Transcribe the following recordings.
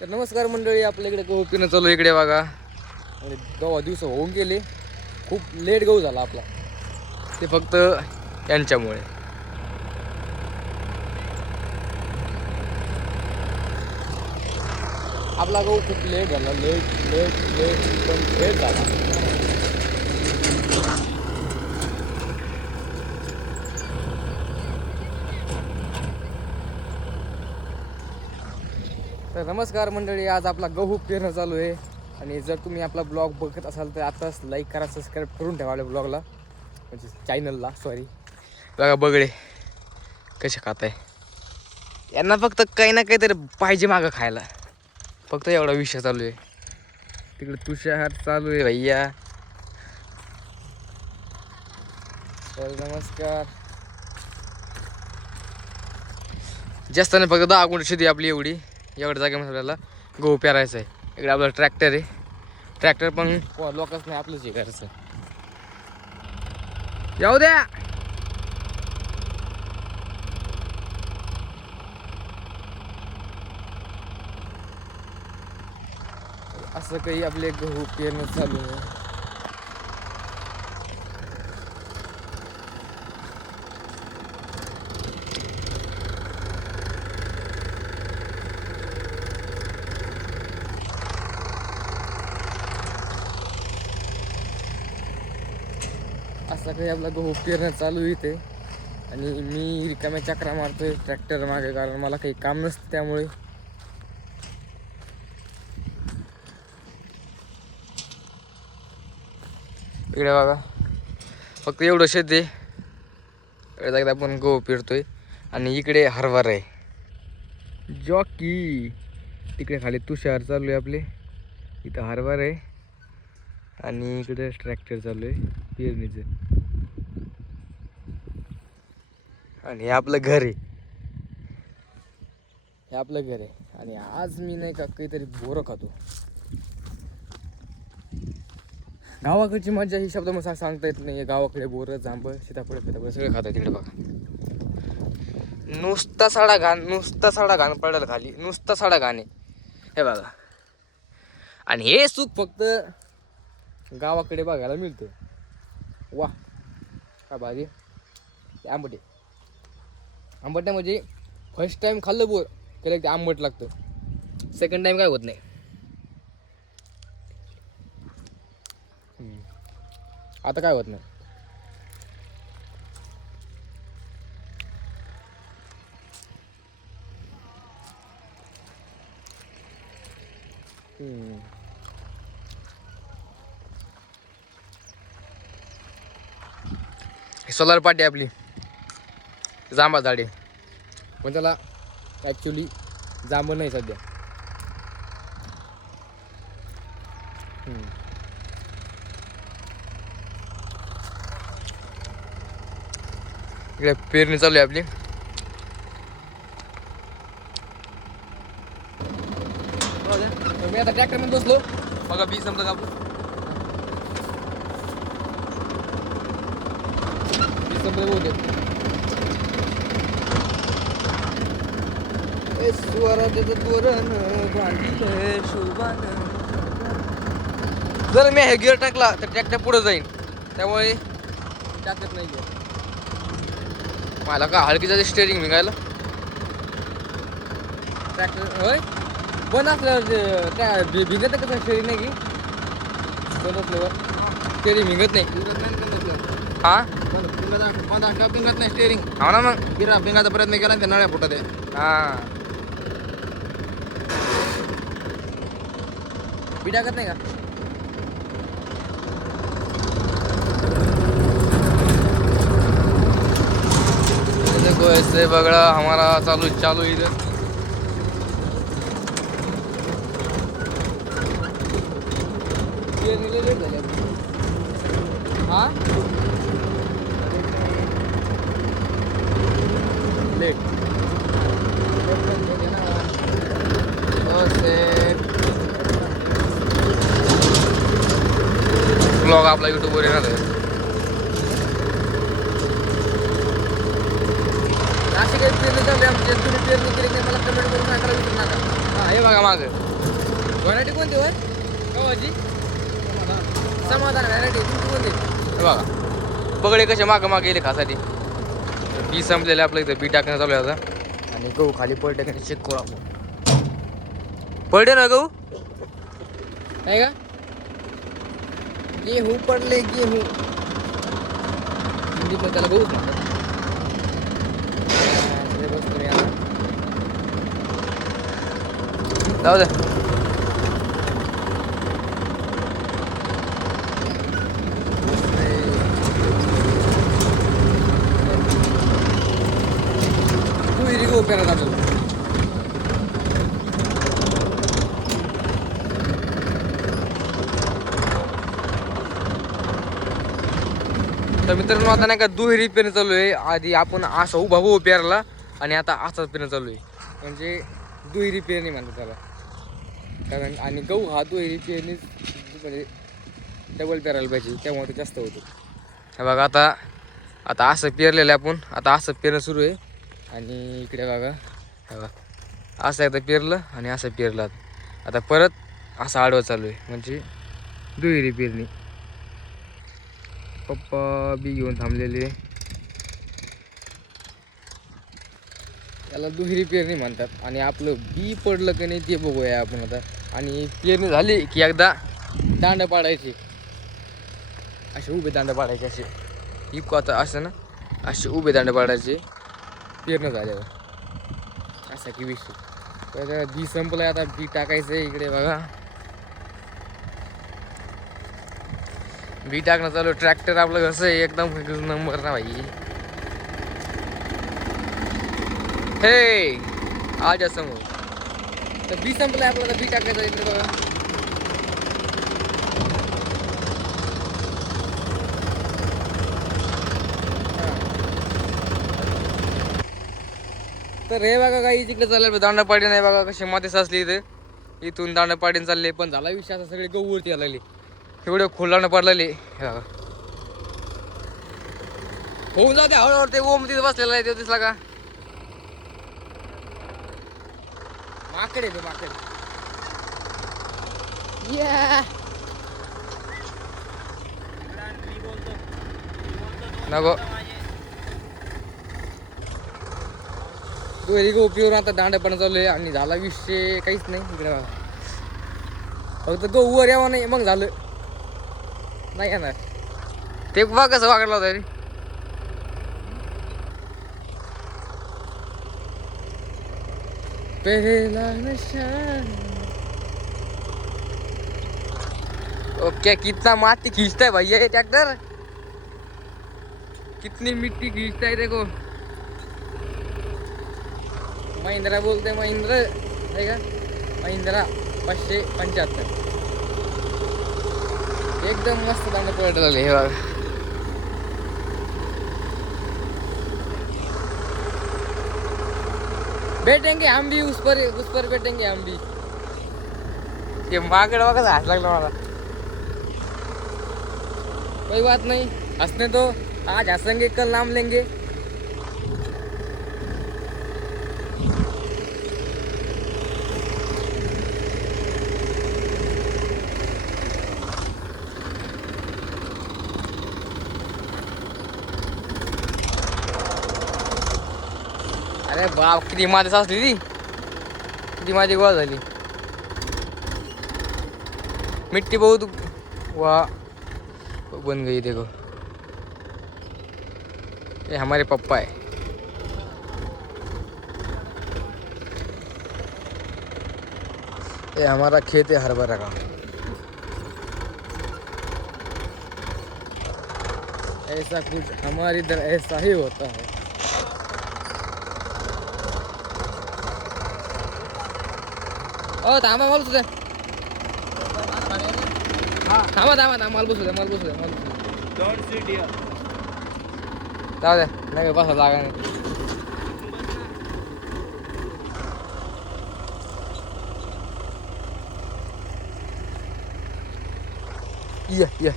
तर नमस्कार मंडळी, आपल्याकडे गहू पिणं चालू इकडे बघा. आणि गव्हा दिवस होऊन गेले, खूप लेट गहू झाला आपला. ते फक्त यांच्यामुळे. आपला गहू खूप लेट झाला, लेट लेट लेट पण लेट झाला. तर नमस्कार मंडळी, आज आपला गहू पेरणं चालू आहे. आणि जर तुम्ही आपला ब्लॉग बघत असाल तर आताच लाईक करा, सबस्क्राईब करून ठेवा आपल्या ब्लॉगला, म्हणजे चॅनलला. सॉरी बघा बगडे कसे खात आहे. यांना फक्त काही ना काहीतरी पाहिजे मागं खायला, फक्त एवढा विषय चालू आहे. तिकडे तुषार चालू आहे भैया. तर नमस्कार. जास्त नाही, फक्त 10 गुंठ शेती आपली एवढी. एवढ्या जागेमध्ये आपल्याला गहू पेरायचं आहे. इकडे आपला ट्रॅक्टर आहे. ट्रॅक्टर पण लोकच नाही, आपलंच हे करायचं. येऊ द्या. असं काही आपले गहू पेरणं चालू आहे. असं काही आपला गहू पेरणं चालू इथे. आणि मी रिकाम्या चक्रा मारतोय ट्रॅक्टर मागे, कारण मला काही काम नसतं त्यामुळे. इकडे बघा, फक्त एवढं शेत आहे. एकदा आपण गहू पेरतोय. आणि इकडे हरभरा आहे. जॉकी तिकडे खाली तुषार चालू आहे आपले. इथं हरभरा आहे. आणि इकडे ट्रॅक्टर चालू आहे पेरणीचं. आणि हे आपलं घर आहे. हे आपलं घर आहे. आणि आज मी नाही का काहीतरी बोरं खातो. गावाकडची मजा ही शब्द मला सांगता येत नाही. गावाकडे बोरं, जांभळ, सीताफळ फिताफळ सगळे खातात तिकडे बघा. नुसता साडा घाण पडायला खाली, नुसता साडा घाण आहे हे बघा. आणि हे सुख फक्त गावाकडे बघायला मिळतं. वा काय भारी. आंबट आहे. आंबट आहे म्हणजे फर्स्ट टाइम खाल्लं बोर केलं ते आंबट लागतं. सेकंड टाइम काय होत नाही. आता काय होत नाही. सोलार पाटी आपली जांभा झाडे, पण त्याला ॲक्च्युली जांभळ नाही सध्या. इकडे पेरणी चालू आहे आपली. मी आता ट्रॅक्टर मध्ये बसलो बघा. बी संपलं का आपलं. बी संपलं बहुतेक. स्वराज्याचं तोरण बांधिले शोभानं. जर मी हे गिअर टाकला तर ट्रॅक्टर पुढे जाईल, त्यामुळे टाकत नाही गिअर. मला का हलकीचं स्टेअरिंग निघायला. ट्रॅक्टर होय बंद असल्यावर त्या भिंगत कसं स्टेअरिंग नाही की बंद असल्यावर स्टेअरिंग भिंगत नाही. हा बंद असल्यावर भिंगत नाही स्टेअरिंग. हो ना मग. गिरा भिंगाचा प्रयत्न केला ते नळ्या फुटत आहे. हा बी टाकत नाही का. देखो ऐसे बगड़ा हमारा चालू इधर. हाँ लेट ब्लॉग आपला यूट्यूबवर येणार आहे. अशी काही पेरणी चालली आमची. तुम्ही पेरणी केली नाही मला कमेंट करून सांगायला विसरू नका. हा हे बघा मागं व्हरायटी कोणती वर गव्हाची समाधान व्हरायटी तुमची कोणती हे बघा बगडे कसे मागं मागे गेले खासाठी बी संपलेलं आपलं इथं बी टाकणं चालू आहे आता आणि गहू खाली पडले का चेक करू आपण पडले ना गहू आहे का गेहूं पडले गेहूं हिंदी पण त्याला गहूच म्हणतात बसतो मी आता जाऊ दे तू हिरी गहू पेरत आपल्याला तर मित्रांनो आता नाही का दुहेरी पेरणं चालू आहे आधी आपण असा उभा उभा पेरला आणि आता असाच पेरणं चालू आहे म्हणजे दुहेरी पेरणी म्हणतात त्याला कारण आणि गहू हा दुहेरी पेरणी म्हणजे डबल पेरायला पाहिजे त्यामुळे ते जास्त होतो हे बघा आता असं पेरलेलं आहे आपण आता असं पेरणं सुरू आहे आणि इकडे बघा हे बघा असं एकदा पेरलं आणि असं पेरलं आता परत असं आडवं चालू आहे म्हणजे दुहेरी पेरणी पप्पा बी घेऊन थांबलेले त्याला दुहेरी पेरणी म्हणतात आणि आपलं बी पडलं की नाही ते बघूया आपण आता आणि पेरणी झाली की एकदा दांड पाडायचे असे उभे दांड पाडायचे असे इको आता असं ना असे उभे दांड पाडायचे पेरणं झाल्यावर असा की विषय तर बी संपलं आता बी टाकायचं आहे इकडे बघा बी टाकणं चालू ट्रॅक्टर आपलं कसं आहे एकदम नंबर ना भाई हे आज समोर तर बी संपलं आहे आपल्याला बी टाकायचं इकडे बघा तर हे बघा काही तिकडे चाललं दांडापाडी नाही बघा कशी माती साचली इथं इथून दांडापाडीने चालले पण झाला विषय आता सगळे गहू वरती आलेले एवढे खोलानं पडलेले हे बघा होऊन जाते हळूहळू ते ओम तिथं बसलेला आहे ते दिसला का माकडे तो माकडे नको तू एरी गो पिऊन आता दांडे पण चालू आहे आणि झाला विषय काहीच नाही इकडे बघा फक्त तो वर यावा नाही मग झालं नाही येणार ते बघ कसं वागला होता रे पहला नशा ओके कितना माती खींचता है भैया ये ट्रैक्टर कितनी मिट्टी खींचता है देखो महिंद्रा बोलते महिंद्रा है का महिंद्रा 575 एकदम मस्त दांड पडलेलं हे बघा बैठेंगे हम भी उस पर बैठेंगे हम भी ये मागड़ वगैरह हाथ लगना वाला कोई बात नहीं हंसने तो आज हंसेंगे कल नाम लेंगे अरे बाप किती माती साचली ती किती माती गोळा झाली मिट्टी बहुत वाह बन गई देखो ये हमारे पप्पा है ये हमारा खेत है हरभरा का ऐसा कुछ हमारे इधर ऐसा ही होता है ओ थांबा माल बसू द्या थांबा माल बसू द्या जाऊ द्या नाही बसा जागा नाही या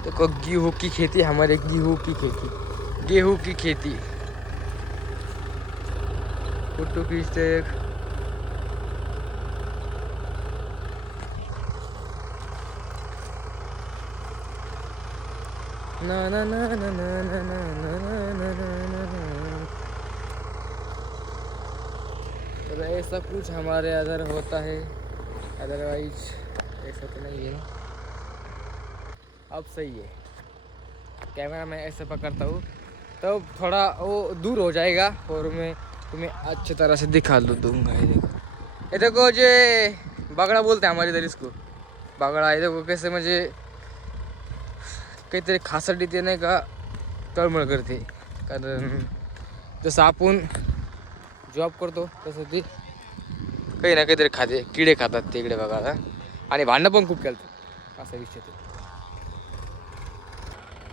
देखो गेहूं की खेती हमारे गेहूं की खेती फोटो खींचते एक। ना ना ना ना ना ना ना ना ना ना ना। तो ऐसा कुछ हमारे अदर होता है, अदरवाइज ऐसा तो नहीं है। अब सही है, कैमरा मैं ऐसे पकड़ता हूँ तो थोड़ा वो दूर हो जाएगा और मैं तुम्हें अच्छी तरह से दिखा दूंगा। ये देखो जे बागड़ा बोलते हैं हमारे इधर इसको, बागड़ा। ये देखो कैसे म्हणजे काहीतरी खासाठी ते नाही का तळमळ करते, कारण जसं आपण जॉब करतो तसं ते काही ना काहीतरी खाते, किडे खातात ते इकडे बघा. आणि भांडणं पण खूप खेळतात, असा विषय ते.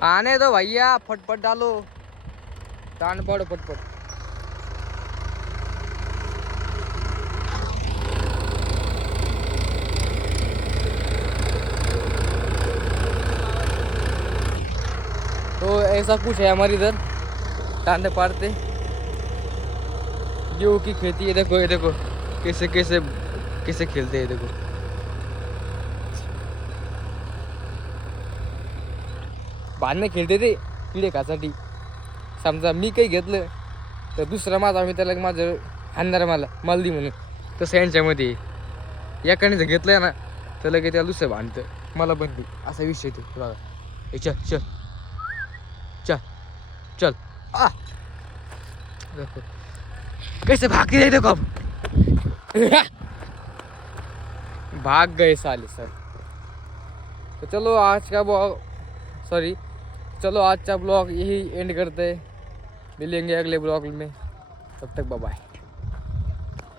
आने दो भैया, फटफट डालो, तान पड़ो फटफट. तो ऐसा कुछ है हमारे इधर, टांडे पाड़ते गेहूँ की खेती. ये देखो कैसे कैसे कैसे खेलते हैं. देखो भांडणं खेळते ते किडे खासाठी. समजा मी काही घेतलं तर दुसरा माझा मी त्याला माझं हाणणार, मला दे म्हणून. तसं यांच्यामध्ये एकाने जर घेतलंय ना तर लगेच त्याला दुसरं भांडतं, मला पण दे, असा विषय ते बघा. हे चल चल चल चल आ देखो कैसे भागते रहे. देखो भाग गए साले सर. तो चलो आज का चलो आज का ब्लॉग यही एंड करते हैं. मिलेंगे अगले ब्लॉग में, तब तक बाय बाय.